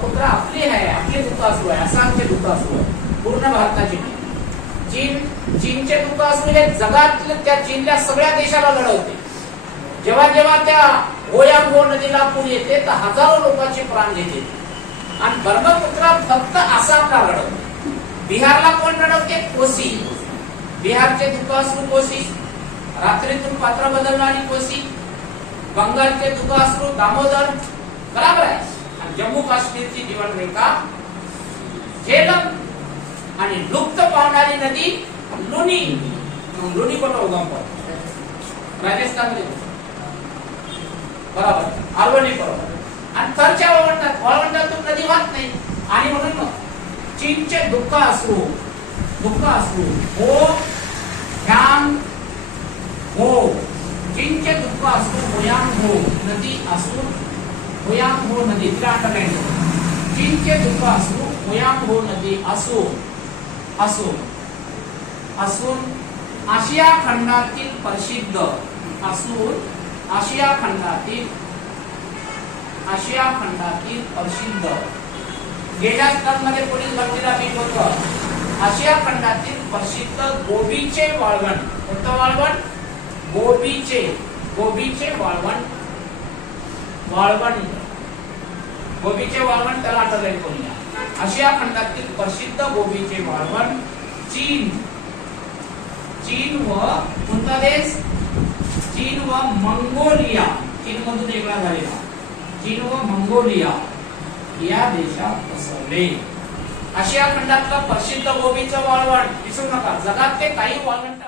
पुत्र आपली आहे आपली दुःख असू आहे आसामचे दुःख असू आहे. पूर्ण भारताची चीन चीनचे दुःख असू हे जगातल्या त्या चीनल्या सगळ्या देशाला लढवते. जेव्हा जेव्हा त्या गोयांगो नदीला पूर येते तर हजारो लोकांचे प्राण घेते. आणि ब्रह्मपुत्रा फक्त आसामला लढवते. बिहारला कोण लढवते? कोसी. बिहारचे दुःख असू कोसी. रात्रीतून पात्र बदलणारी कोसी. बंगालचे दुखासरू दामोदर बराबर आहे. आणि जम्मू काश्मीरची जीवनरेखा झेलम आणि लुप्त पावणारी नदी लुनी. मग लुनी कोण उगम पावतो राजस्थानमध्ये. बरोबर. अरवणी बरोबर. आणि तरच्या वाळवंटात वाळवंटातून नदी वाहत नाही. आणि म्हणून चीनचे दुःख असू दुःख असू हो ह्यान हो चीनचे दुःख असू नदी असू होयान नदी तिला अंडरलाईन चीनचे दुःख असू होयान नदी असू असू असून आशिया खंडातील प्रसिद्ध असून आशिया खंडातील आशिया खंडातील प्रसिद्ध. गेल्या मध्ये पुढील भरतीला मी होतो? आशिया खंडातील प्रसिद्ध गोबीचे वाळवण कोणतं वाळवण गोबीचे. गोबीचे वाळवण. वाळवण. गोबीचे वाळवण त्याला आठवलंय बोलूया आशिया खंडातील प्रसिद्ध गोबीचे वाळवण चीन. चीन व कोणता देश? चीन व मंगोलिया. चीन मधून वेगळा झालेला. चीन व मंगोलिया या देशात पसरले आशिया खंडातलं प्रसिद्ध गोबीचं वाळवण. विसरू नका. जगात ते काही वाळवंट